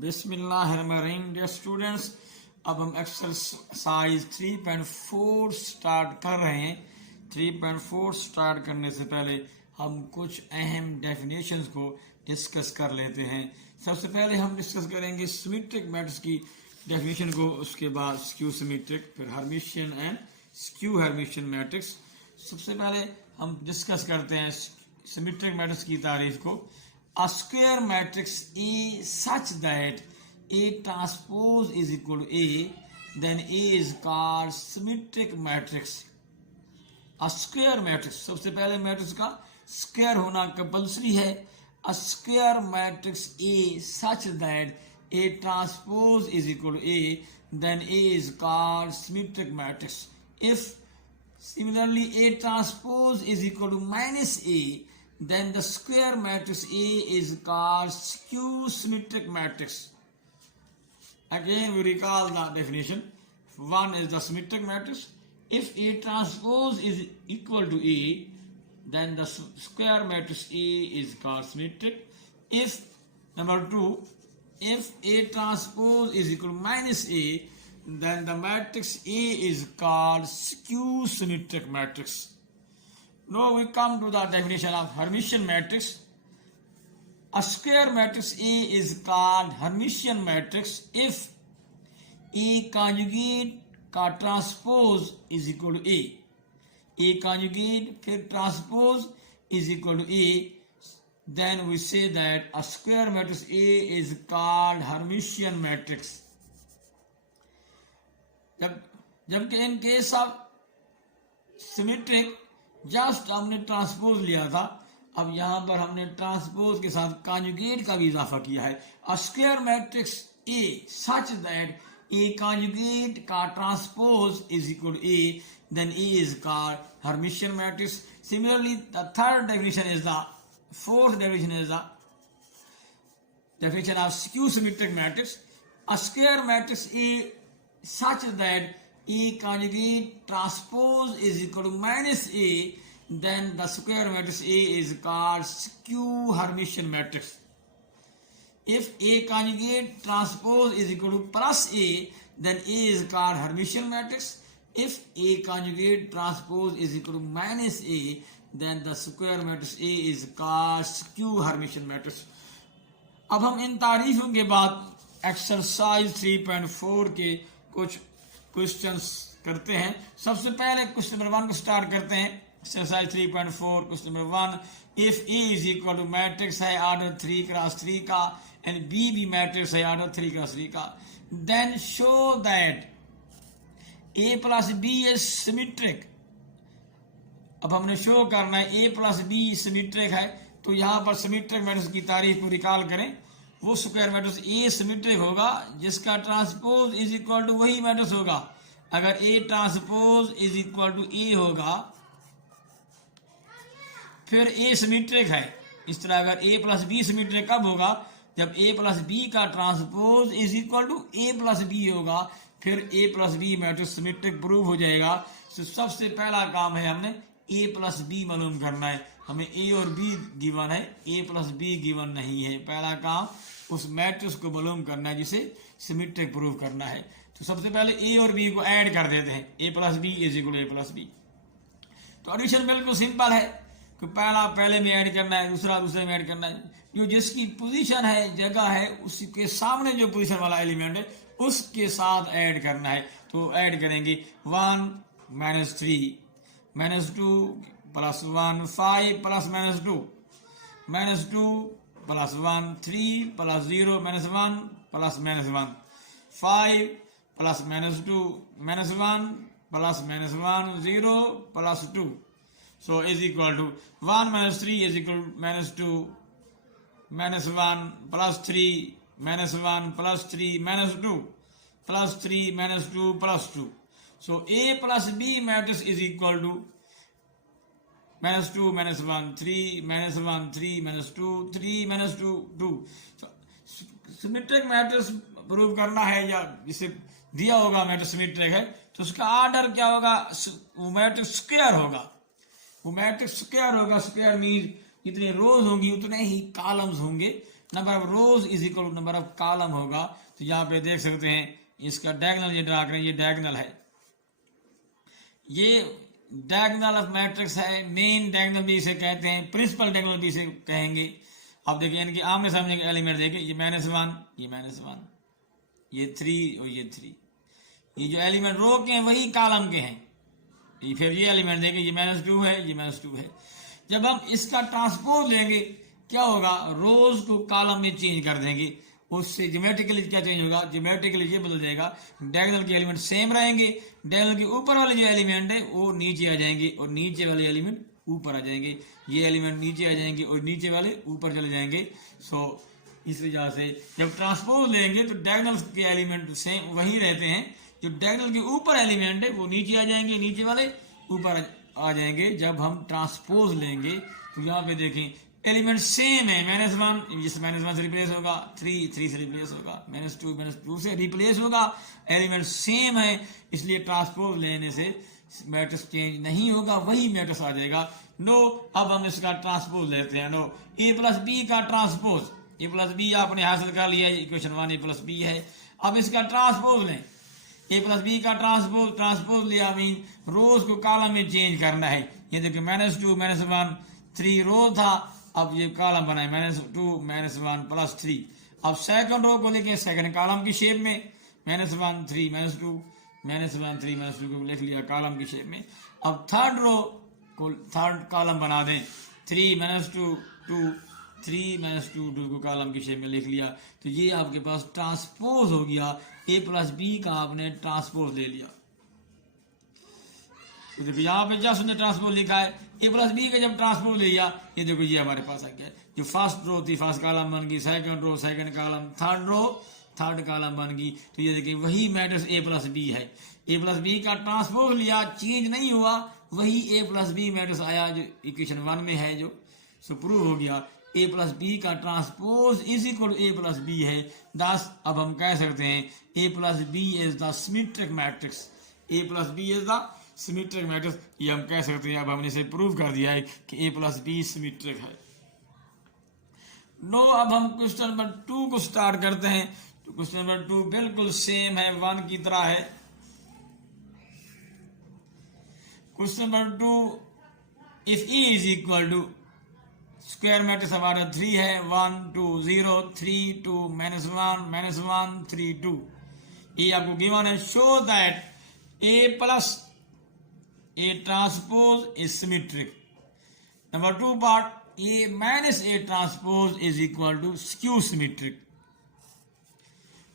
बिस्मिल्लाहिर्रहमानिर्रहीम। Dear students, अब हम एक्सरसाइज 3.4 स्टार्ट कर रहे हैं। 3.4 स्टार्ट करने से पहले हम कुछ अहम डेफिनेशंस को डिस्कस कर लेते हैं। सबसे पहले हम डिस्कस करेंगे सिमेट्रिक मैट्रिक्स की डेफिनेशन को, उसके बाद स्क्यू सिमेट्रिक, फिर Hermitian and skew Hermitian matrix. सबसे पहले हम डिस्कस करते हैं सिमेट्रिक मैट्रिक्स की तारीफ को। A square matrix A such that A transpose is equal to A, then A is called symmetric matrix. A square matrix, सबसे पहले मैट्रिक्स का स्क्वायर होना कंपल्सरी है। A square matrix A such that A transpose is equal to A, then A is called symmetric matrix. If similarly A transpose is equal to minus A, then the square matrix A is called skew symmetric matrix. Again we recall the definition. One is the symmetric matrix. If A transpose is equal to A, then the square matrix A is called symmetric. If number two, if A transpose is equal to minus A, then the matrix A is called skew symmetric matrix. Now we come to the definition of Hermitian matrix. A square matrix A is called Hermitian matrix if A conjugate का transpose is equal to A. A conjugate फिर transpose is equal to A. Then we say that a square matrix A is called Hermitian matrix. जबकि in case of symmetric just हमने transpose लिया था, अब यहां पर हमने ट्रांसपोज के साथ कॉन्जुगेट का भी इजाफा किया है। A square matrix A such that A conjugate का transpose is equal to A, then A is called hermitian matrix. Similarly the third definition is the fourth definition is the definition of skew symmetric matrix. A square matrix A such that A conjugate transpose is equal to minus A, then the square matrix A is called skew Hermitian matrix. If A conjugate transpose is equal to plus A, then A is called Hermitian matrix. If A conjugate transpose is equal to minus A, then the square matrix A is called skew Hermitian matrix. अब हम इन तारीफों के बाद exercise 3.4 के कुछ questions करते हैं। सबसे पहले क्वेश्चन नंबर 1 को स्टार्ट करते हैं। Exercise 3.4 question number 1, if A is equal to matrix है ऑर्डर 3x3 का एंड बी भी मैट्रिक्स है ऑर्डर 3x3 का, then show that A plus B is symmetric. अब हमने शो करना है ए प्लस बी सिमेट्रिक है, तो यहां पर सिमेट्रिक मैट्रिक्स की तारीफ को रिकॉल करें। वो स्क्वायर मैट्रिक्स ए सिमेट्रिक होगा जिसका ट्रांसपोज इज इक्वल टू वही मैट्रिक्स होगा। अगर A transpose is equal to A होगा फिर ए सिमेट्रिक है। इस तरह अगर ए प्लस बी सिमेट्रिक कब होगा? जब ए प्लस बी का transpose is equal to A plus B होगा, फिर A plus B matrix symmetric prove हो जाएगा। तो सबसे पहला काम है हमने ए प्लस बी मालूम करना है। हमें ए और बी गिवन है, ए प्लस बी गिवन नहीं है। पहला काम उस मैट्रिक्स को मालूम करना है जिसे सिमेट्रिक प्रूव करना है। तो सबसे पहले ए और बी को ऐड कर देते हैं, A plus B is equal to A plus B. तो एडिशन बिल्कुल सिंपल है कि पहला पहले में ऐड करना है, दूसरा दूसरे में ऐड करना है। जो जिसकी पोजीशन है, जगह है, उसके सामने जो पोजीशन वाला एलिमेंट है उसके साथ ऐड करना है। तो ऐड करेंगे 1 - 3 -2 plus 1 5 plus -2 -2 plus 1 3 plus 0 -1 plus -1 5 plus -2 -1 plus -1 0 plus 2, so is equal to 1 - 3 is equal to -2 -1 plus 3 -1 plus 3 -2 plus 3 -2 plus 2. So A plus B matrix is equal to -2 -1 3 -1 3 -2 3 -2 2. So symmetric matrix prove करना है या जिसे दिया होगा matrix symmetric है तो उसका order क्या होगा? वो मैट्रिक्स स्क्वायर होगा। वो मैट्रिक्स स्क्वायर होगा। स्क्वायर मीन जितने रोज होंगी उतने ही कॉलम्स होंगे। Number of rows is equal to number of column होगा। तो यहाँ पे देख सकते हैं इसका डायगोनल ये ड्रा करें, ये डायगोनल है, ये डायगोनल ऑफ मैट्रिक्स है। मेन डायगोनल भी इसे कहते हैं, प्रिंसिपल डायगोनल भी इसे कहेंगे। अब देखिए इनके आमने सामने के एलिमेंट देखिए, ये -1, ये -1, ये 3 और ये 3, ये जो एलिमेंट रो के हैं वही कॉलम के हैं। ये फिर ये एलिमेंट देखिए, ये -2 है, ये -2 है। जब हम इसका ट्रांसपोज लेंगे क्या होगा, रोज को कॉलम में चेंज कर देंगे, उससे ज्योमेट्रिकली क्या चेंज होगा, ज्योमेट्रिकली ये बदल जाएगा। डायगोनल के एलिमेंट सेम रहेंगे, डायगोनल के ऊपर वाले जो एलिमेंट है वो नीचे आ जाएंगे और नीचे वाले एलिमेंट ऊपर आ जाएंगे, ये एलिमेंट नीचे आ जाएंगे और नीचे वाले ऊपर चले जाएंगे। सो इस वजह से जब ट्रांसपोज लेंगे तो डायगोनल के एलिमेंट सेम वही रहते हैं, जो डायगोनल के ऊपर एलिमेंट है वो नीचे आ जाएंगे, नीचे वाले ऊपर आ जाएंगे। जब हम ट्रांसपोज लेंगे तो यहाँ पे देखें एलिमेंट सेम है, -1 इस -1 से रिप्लेस होगा, 3 से रिप्लेस होगा, -2 से रिप्लेस होगा, एलिमेंट सेम है, इसलिए ट्रांसपोज लेने से मैट्रिक्स चेंज नहीं होगा, वही मैट्रिक्स आ जाएगा। नो, अब हम इसका ट्रांसपोज लेते हैं। नो, A+B का ट्रांसपोज, A+B आपने हासिल कर लिया, इक्वेशन 1 A+B है। अब इसका ट्रांसपोज लें, A+B का ट्रांसपोज लिया, मीन रोज को कॉलम में चेंज करना है। ये देखिए -2 -1 3 रो था, अब ये कॉलम बनाए -2 -1 +3। अब सेकंड रो को लेके सेकंड कॉलम की शेप में -1 3 -2 -1 3 -2 को लिख लिया कॉलम की शेप में। अब थर्ड रो को थर्ड कॉलम बना दें, 3 -2 2 3 -2 2 को कॉलम की शेप में लिख लिया। तो ये आपके पास ट्रांसपोज हो गया, A+B का आपने ट्रांसपोज ले लिया। तो देखो यहाँ पे जस्ट ने ट्रांसपोज लिखा है, A+B का जब ट्रांसपोज ले लिया, ये देखो ये हमारे पास आ गया। जो फर्स्ट रो थी फर्स्ट कॉलम बन गई, second row second column, third row third column बन गई। तो ये देखिए वही मैट्रिक्स A+B है। A+B का ट्रांसपोज लिया, चेंज नहीं हुआ, वही A+B मैट्रिक्स आया जो इक्वेशन 1 में है, जो सो प्रूव हो गया A+B का transpose is equal to A+B है। दस अब हम कह सकते हैं A+B is the symmetric matrix, A+B is the symmetric matrix, ये हम कह सकते हैं। अब हमने इसे प्रूव कर दिया है कि A+B सिमेट्रिक है। नो, अब हम क्वेश्चन नंबर 2 को स्टार्ट करते हैं। तो क्वेश्चन नंबर 2 बिल्कुल सेम है, 1 की तरह है। Question number 2, if E is equal to square matrix हमारा 3 है, 1 2 0 3 2 -1 -1 3 2। ये आपको गिवन है, show that A transpose is symmetric. Number 2 part, A transpose is equal to skew symmetric.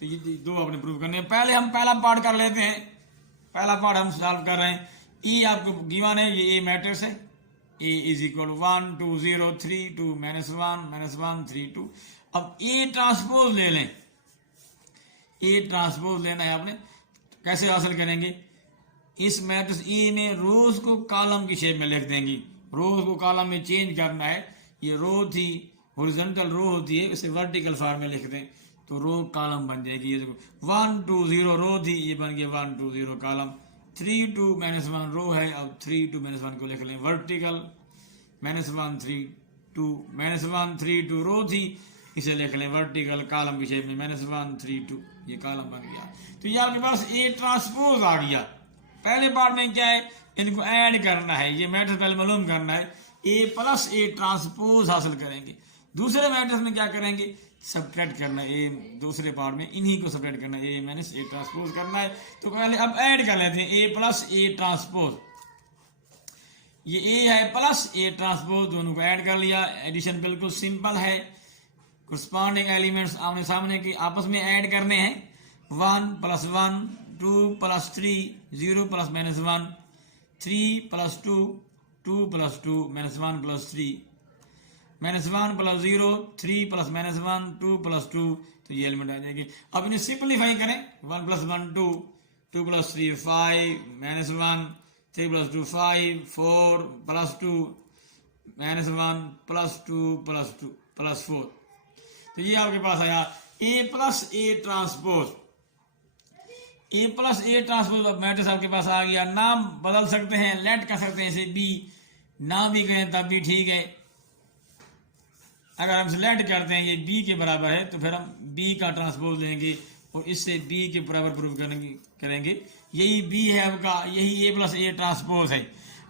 तो ये दो आपने प्रूव करने हैं। पहले हम पहला पार्ट कर लेते हैं, पहला पार्ट हम सॉल्व कर रहे हैं। E आपको गिवन है, ये A मैट्रिक्स है, A इज इक्वल टू 1 2 0 3 2 -1 3 2। अब A ट्रांसपोज ले लें, A ट्रांसपोज लेना है आपने, कैसे हासिल करेंगे, इस मैट्रिक्स E में रोज को कॉलम की शेप में लिख देंगे, रोज को कॉलम में चेंज करना है। ये रो थी, हॉरिजॉन्टल रो होती है, इसे वर्टिकल फॉर्म में लिख दें तो रो कॉलम बन जाएगी। ये देखो 1 2 0 रो थी, ये बन गया 1 2 0 कॉलम। 3 2 -1 रो है, अब 3 2 -1 को लिख लें वर्टिकल, -1 3 2 -1 3 2 रो थी, इसे लिख लें वर्टिकल कॉलम की शेप में -1 3 2, ये कॉलम बन गया। तो ये आपके पास A ट्रांसपोज आ गया। पहले पार्ट में क्या है, इनको ऐड करना है, ये मैट्रिक्स पहले मालूम करना है, A+A ट्रांसपोज हासिल करेंगे। दूसरे मैट्रिक्स में क्या करेंगे, सब्ट्रैक्ट करना है, दूसरे पार्ट में इन्हीं को सब्ट्रैक्ट करना है, A-A ट्रांसपोज करना है। तो पहले अब ऐड कर लेते हैं A+A ट्रांसपोज, ये A है प्लस A ट्रांसपोज, दोनों को ऐड कर लिया। एडिशन बिल्कुल सिंपल है, करस्पॉन्डिंग एलिमेंट्स आमने सामने की आपस में ऐड करने हैं। 1 + 1 2 + 3 0 + -1 3 + 2 2 + 2 -1 + 3 -1 + 0 3 + -1 2 + 2, तो ये एलिमेंट आ जाएगी। अब इन्हें सिंपलीफाई करें, 1 + 1 2 2 + 3 5 -1 3 + 2 5 4 + 2 -1 + 2 + 2 + 4। तो ये आपके पास आया A+A transpose, A+A transpose. Matrix आपके पास आ गया। नाम बदल सकते हैं, लेट कर सकते हैं इसे B, ना भी कहें तब भी ठीक है। अगर हम सिलेक्ट करते हैं ये बी के बराबर है तो फिर हम बी का ट्रांसपोज लेंगे और इससे बी के बराबर प्रूव करेंगे। यही बी है आपका, यही ए प्लस ए ट्रांसपोज है।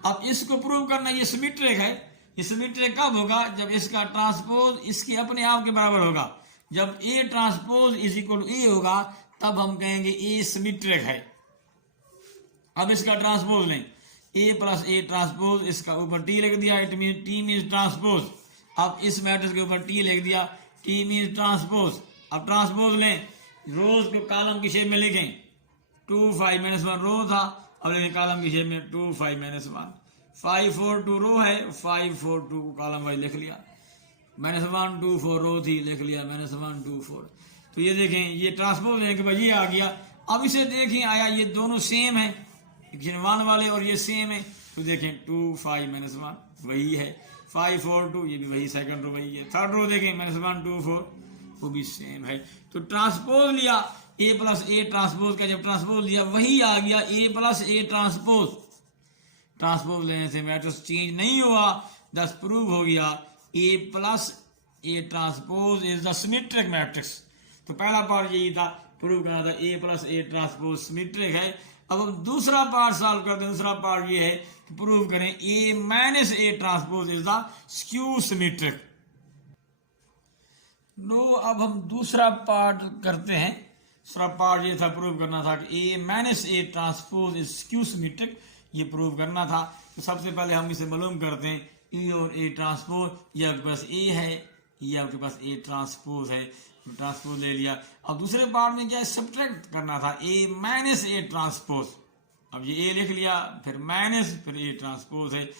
अब इसको प्रूव करना, ये सिमेट्रिक है। ये सिमेट्रिक कब होगा? जब इसका ट्रांसपोज इसके अपने आप के बराबर होगा। जब A transpose is equal to A होगा तब हम कहेंगे ए सिमेट्रिक है। अब इसका ट्रांसपोज लें, ए प्लस ए ट्रांसपोज, इसका ऊपर टी लिख दिया, it mean T mean transpose. अब इस मैट्रिक्स के ऊपर टी लिख दिया, टी मीन ट्रांसपोज। अब ट्रांसपोज लें, रोज को कॉलम की शेप में लिखें, 2 5 -1 रो था, अब लिखें कॉलम की शेप में 2 5 -1। 5 4 2 रो है, 5 4 2 कॉलम वाइज लिख लिया। -1 2 4 रो थी, लिख लिया -1 2 4। तो ये देखें, ये ट्रांसपोज लेने के बाद ये आ गया। अब इसे देखें, आया ये दोनों सेम है, 1 वाले और ये सेम है। तो देखें 2 5 -1 वही है, 5 4 2 ये भी वही, सेकंड रो वही है। थर्ड रो देखें -1 2 4 वो भी सेम है। तो ट्रांसपोज लिया, ए प्लस ए ट्रांसपोज का जब ट्रांसपोज लिया वही आ गया A plus A transpose. Transpose लेने से मैट्रिक्स चेंज नहीं हुआ, दस प्रूव हो गया A plus A transpose is the symmetric matrix. तो पहला पार्ट यही था, प्रूव करना था A plus A transpose symmetric है। अब हम दूसरा पार्ट सॉल्व करते हैं। दूसरा पार्ट ये है कि प्रूव करें A minus A transpose is the skew symmetric. No, अब हम दूसरा पार्ट करते हैं। दूसरा पार्ट ये था, प्रूव करना था कि A minus A transpose is skew symmetric, ये प्रूव करना था। तो सबसे पहले हम इसे मालूम करते हैं, ए और ए ट्रांसपोज, ये आपके पास ए है, ये आपके पास ए ट्रांसपोज है, ट्रांसपोज ले लिया। अब दूसरे पार्ट में क्या है, सब्ट्रैक्ट करना था, ए माइनस ए ट्रांसपोज। अब ये ए लिख लिया, फिर माइनस, फिर ए ट्रांसपोज है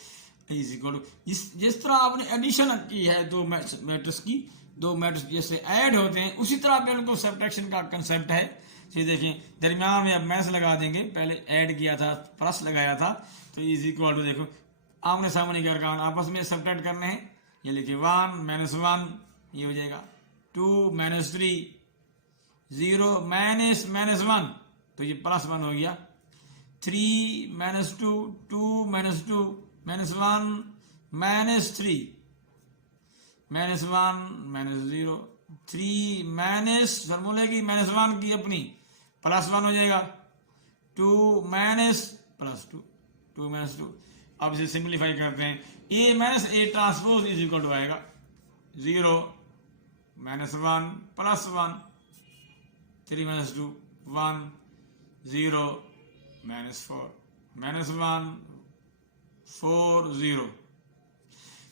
इज इक्वल टू, जिस तरह आपने एडिशन की है दो मैट्रिक्स की, दो मैट्रिक्स जैसे ऐड होते हैं उसी तरह बिल्कुल सब्ट्रैक्शन का कंसेप्ट है। ये देखें, दरमियान में अब माइनस लगा देंगे, पहले ऐड किया था प्लस लगाया था, तो इज इक्वल टू, देखो आमने सामने क्या करना, आपस में सब्ट्रैक्ट करने हैं। ये लिखिए 1 -1 ये हो जाएगा, 2 -3 0 -1 तो ये +1 हो गया, 3 -2 2 -2 -1 -3 -1 -0 3 माइनस फॉर्मूले की -1 की अपनी +1 हो जाएगा, 2 +2 2 -2। अब इसे सिंप्लीफाई करते हैं, A minus A transpose is equal to आएगा 0 -1 +1 3 -2 1 0 -4 -1 4 0।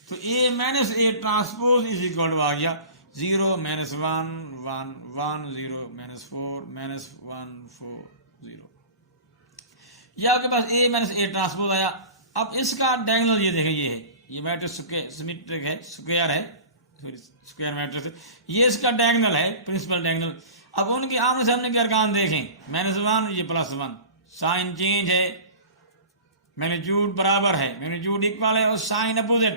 तो A minus A transpose is equal to आ गया 0 -1 1 1 0 -4 -1 4 0। यह आपके पास ए माइनस ए ट्रांसपोज आया। अब इसका डायगोनल ये देखें, ये है, ये मैट्रिक्स सिमेट्रिक है, स्क्वायर है, स्क्वायर मैट्रिक्स है, ये इसका डायगोनल है, प्रिंसिपल डायगोनल। अब उनके आमने सामने के अर्कान देखें, -1 ये +1, साइन चेंज है, मैग्नीट्यूड बराबर है, मैग्नीट्यूड इक्वल है और साइन अपोजिट,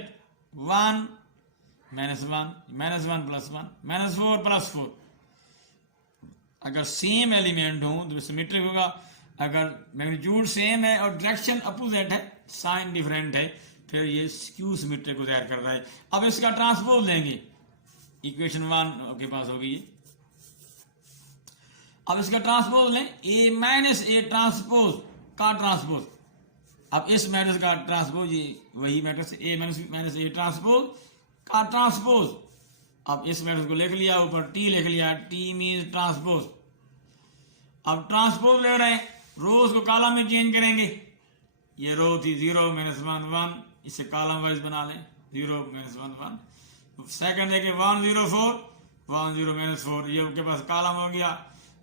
1 -1 -1 +1 -4 +4। अगर सेम एलिमेंट हो तो सिमेट्रिक होगा, अगर मैग्नीट्यूड सेम है और डायरेक्शन अपोजिट है, साइन डिफरेंट है, फिर ये स्क्यू सिमेट्रिक को तैयार कर रहा है। अब इसका ट्रांसपोज लेंगे, इक्वेशन 1 के पास होगी। अब इसका ट्रांसपोज लें, ए माइनस ए ट्रांसपोज का ट्रांसपोज। अब इस मैट्रिक्स का ट्रांसपोज, ये वही matrix A minus A transpose का ट्रांसपोज। अब इस मैट्रिक्स को लिख लिया, ऊपर टी लिख लिया, टी मीन ट्रांसपोज। अब ट्रांसपोज ले रहे हैं, रोज को कॉलम में चेंज करेंगे, ये रो थी 0 -1 1, इसे कॉलम वाइज बना लें, 0 -1 1। सेकंड देखिए 1 0 4 1 0 -4, ये उनके पास कॉलम हो गया,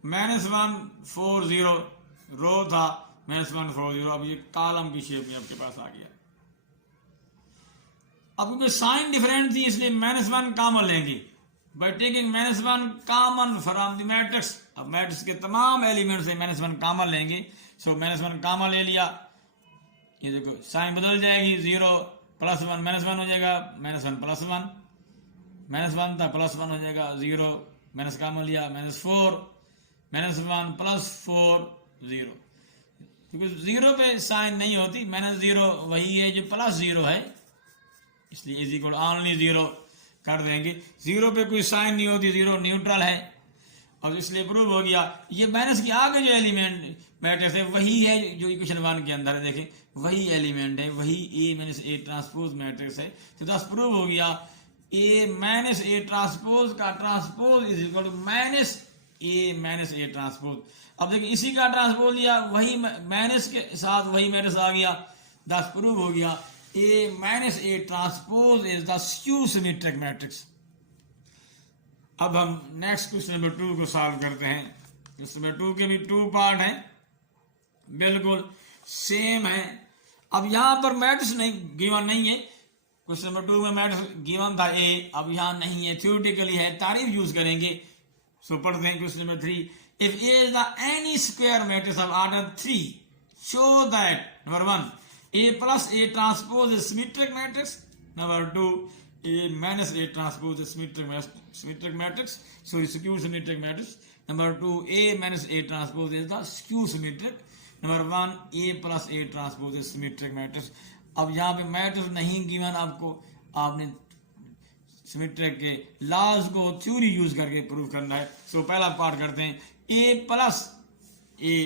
-1 4 0 रो था, -1 4 0। अब ये कॉलम की शेप में आपके पास आ गया। अब क्योंकि साइन डिफरेंट थी इसलिए -1 कॉमन लेंगे, by taking -1 common from the matrix. अब मैट्रिक्स के तमाम एलिमेंट से -1 कॉमन लेंगे, सो -1 कॉमन ले लिया, ये देखो साइन बदल जाएगी, 0 +1 -1 हो जाएगा, -1 +1 -1 था +1 हो जाएगा, 0 माइनस कॉमन लिया, -4 -1 +4 0, क्योंकि 0 पे साइन नहीं होती, -0 वही है जो +0 है, इसलिए इज इक्वल ओनली 0 कर देंगे। जीरो पे कोई साइन नहीं होती, जीरो न्यूट्रल है। अब इसलिए प्रूव हो गया। ये माइनस के आगे जो एलिमेंट मैट्रिक्स है वही है जो इक्वेशन 1 के अंदर है, देखें वही एलिमेंट है, वही A minus A transpose matrix है। तो दस प्रूव हो गया ए माइनस ए ट्रांसपोज का transpose is equal to minus A transpose. अब देखिए इसी का ट्रांसपोज लिया, वही माइनस के साथ वही मैट्रिक्स आ गया। दस प्रूव हो गया A minus A transpose is the skew symmetric matrix. अब हम नेक्स्ट क्वेश्चन नंबर 2 को सॉल्व करते हैं। क्वेश्चन नंबर 2 के भी 2 पार्ट हैं, बिल्कुल सेम है। अब यहां पर मैट्रिक्स नहीं गिवन नहीं है। क्वेश्चन नंबर 2 में मैट्रिक्स गिवन था ए, अब यहां नहीं है, थ्योरेटिकली है, तारीफ यूज करेंगे। सो पढ़ते हैं question number 3। If A is the N E square matrix of order 3 show that number 1 A plus A transpose is symmetric matrix, number 2 A minus A transpose is symmetric matrix. Sorry, skew symmetric matrix. Number 2, A minus A transpose is the skew symmetric. Number 1, A plus A transpose is symmetric matrix. अब यहाँ पे matrix नहीं given आपको, आपने symmetric के laws को theory use करके prove करना है। सो पहला पार्ट करते हैं। A plus A